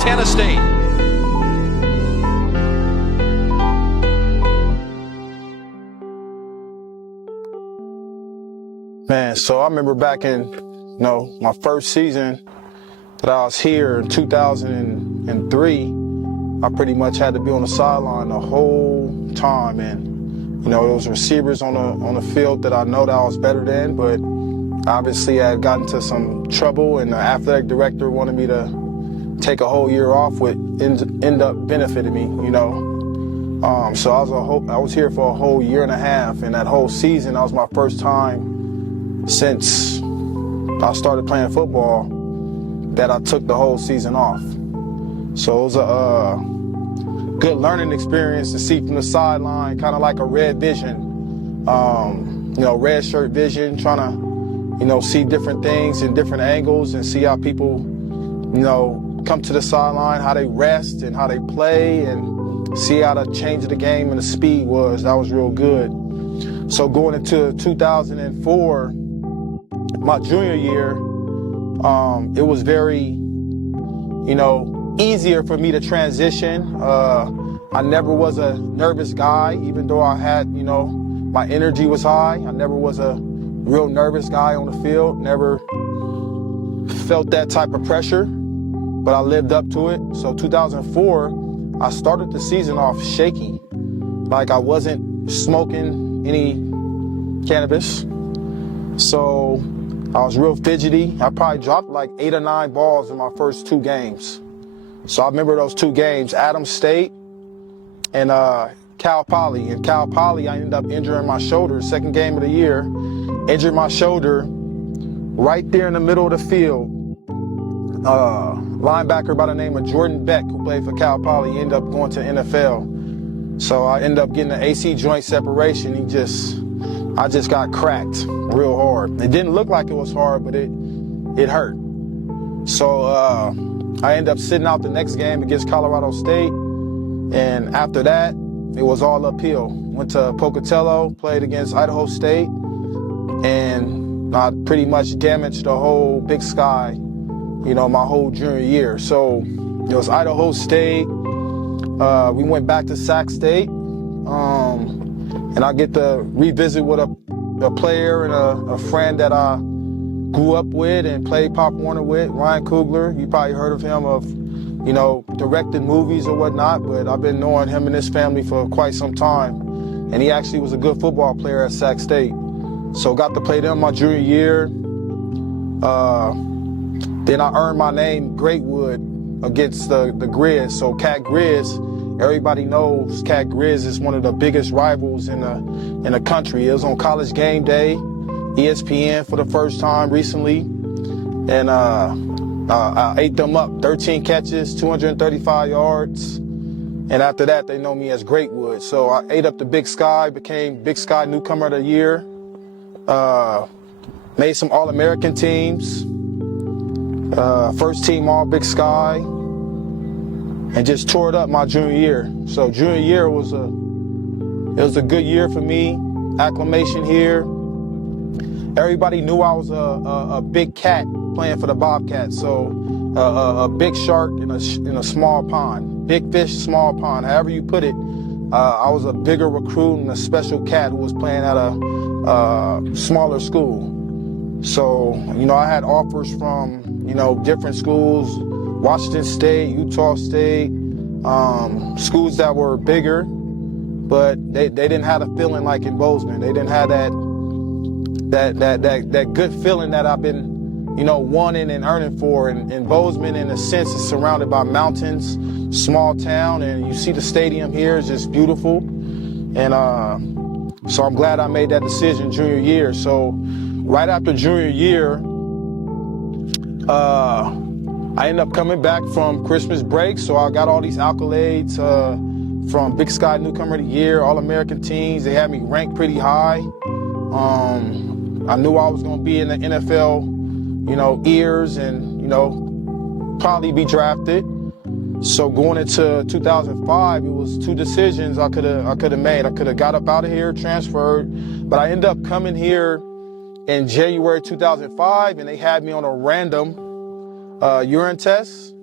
Montana State. Man, so I remember back in, my first season that I was here in 2003, I pretty much had to be on the sideline the whole time. And, there was receivers on the field that I know that I was better than, but obviously I had gotten into some trouble, and the athletic director wanted me to take a whole year off, which end up benefiting me, So I was here for a whole year and a half, and that whole season, that was my first time since I started playing football that I took the whole season off. So it was a good learning experience to see from the sideline, kind of like a red vision, red shirt vision, trying to, see different things in different angles and see how people, come to the sideline, how they rest and how they play, and see how the change of the game and the speed was. That was real good. So going into 2004, my junior year, it was very, easier for me to transition. I never was a nervous guy, even though I had, my energy was high. I never was a real nervous guy on the field, never felt that type of pressure, but I lived up to it. So 2004, I started the season off shaky. Like I wasn't smoking any cannabis. So I was real fidgety. I probably dropped like 8 or 9 balls in my first 2 games. So I remember those 2 games, Adams State and Cal Poly. In Cal Poly, I ended up injuring my shoulder, second game of the year. Injured my shoulder right there in the middle of the field. Linebacker by the name of Jordan Beck, who played for Cal Poly, ended up going to the NFL. So I ended up getting an AC joint separation. I just got cracked real hard. It didn't look like it was hard, but it hurt. So I ended up sitting out the next game against Colorado State. And after that, it was all uphill. Went to Pocatello, played against Idaho State, and I pretty much damaged the whole Big Sky, my whole junior year. So it was Idaho State. We went back to Sac State. And I get to revisit with a player and a friend that I grew up with and played Pop Warner with, Ryan Coogler. You probably heard of him directed movies or whatnot, but I've been knowing him and his family for quite some time. And he actually was a good football player at Sac State. So got to play them my junior year. Then I earned my name Greatwood against the Grizz. So Cat Grizz, everybody knows Cat Grizz is one of the biggest rivals in the country. It was on College Game Day, ESPN for the first time recently. And I ate them up, 13 catches, 235 yards. And after that, they know me as Greatwood. So I ate up the Big Sky, became Big Sky Newcomer of the Year. Made some All-American teams. First team All Big Sky. And just tore it up my junior year. So junior year was a good year for me. Acclimation here. Everybody knew I was a big cat playing for the Bobcats. So a big shark in a small pond. Big fish, small pond. However you put it, I was a bigger recruit and a special cat who was playing at a smaller school. So, I had offers from, different schools, Washington State, Utah State, schools that were bigger, but they didn't have a feeling like in Bozeman. They didn't have that good feeling that I've been, wanting and earning for. In Bozeman, in a sense, is surrounded by mountains, small town, and you see the stadium here is just beautiful. And so I'm glad I made that decision junior year. So right after junior year, I ended up coming back from Christmas break, so I got all these accolades from Big Sky Newcomer of the Year, All-American teams. They had me ranked pretty high. I knew I was going to be in the NFL, ears and, probably be drafted. So going into 2005, it was 2 decisions I could have made. I could have got up out of here, transferred, but I ended up coming here in January 2005, and they had me on a random urine test.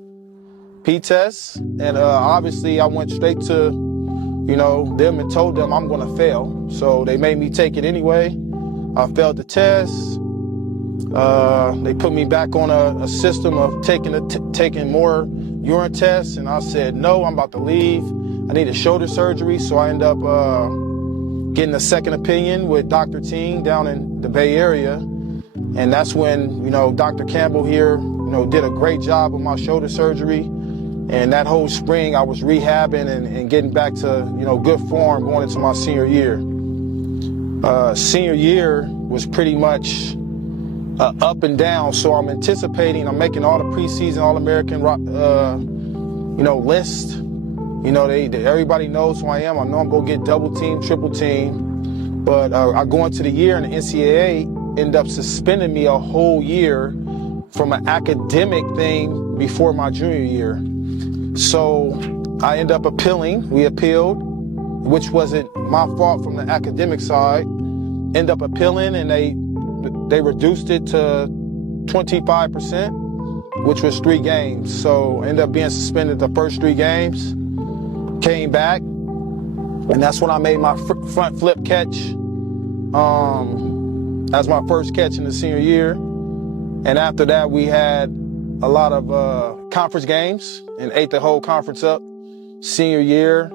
P-test, and obviously I went straight to, them and told them I'm gonna fail. So they made me take it anyway. I failed the test. They put me back on a system of taking more urine tests, and I said, no, I'm about to leave. I need a shoulder surgery, so I end up getting a second opinion with Dr. Ting down in the Bay Area. And that's when, Dr. Campbell here, did a great job with my shoulder surgery. And that whole spring, I was rehabbing and getting back to, good form going into my senior year. Senior year was pretty much up and down. So I'm making all the preseason All-American, list. Everybody knows who I am. I know I'm gonna get double team, triple team. But I go into the year and the NCAA end up suspending me a whole year from an academic thing before my junior year. So I end up appealing. We appealed, which wasn't my fault from the academic side. End up appealing, and they reduced it to 25%, which was 3 games. So I ended up being suspended the first 3 games. Came back, and that's when I made my front flip catch as my first catch in the senior year. And after that, we had a lot of conference games and ate the whole conference up. Senior year,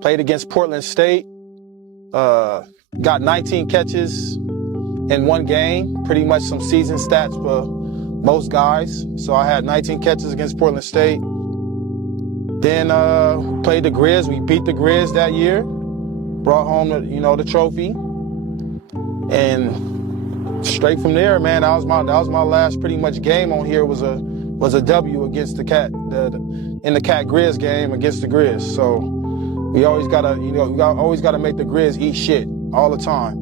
played against Portland State, got 19 catches in 1 game, pretty much some season stats for most guys. So I had 19 catches against Portland State. Then played the Grizz. We beat the Grizz that year. Brought home the trophy. And straight from there, man, that was my last pretty much game on here was a W against the Cat in the Cat Grizz game against the Grizz. So we always gotta make the Grizz eat shit all the time.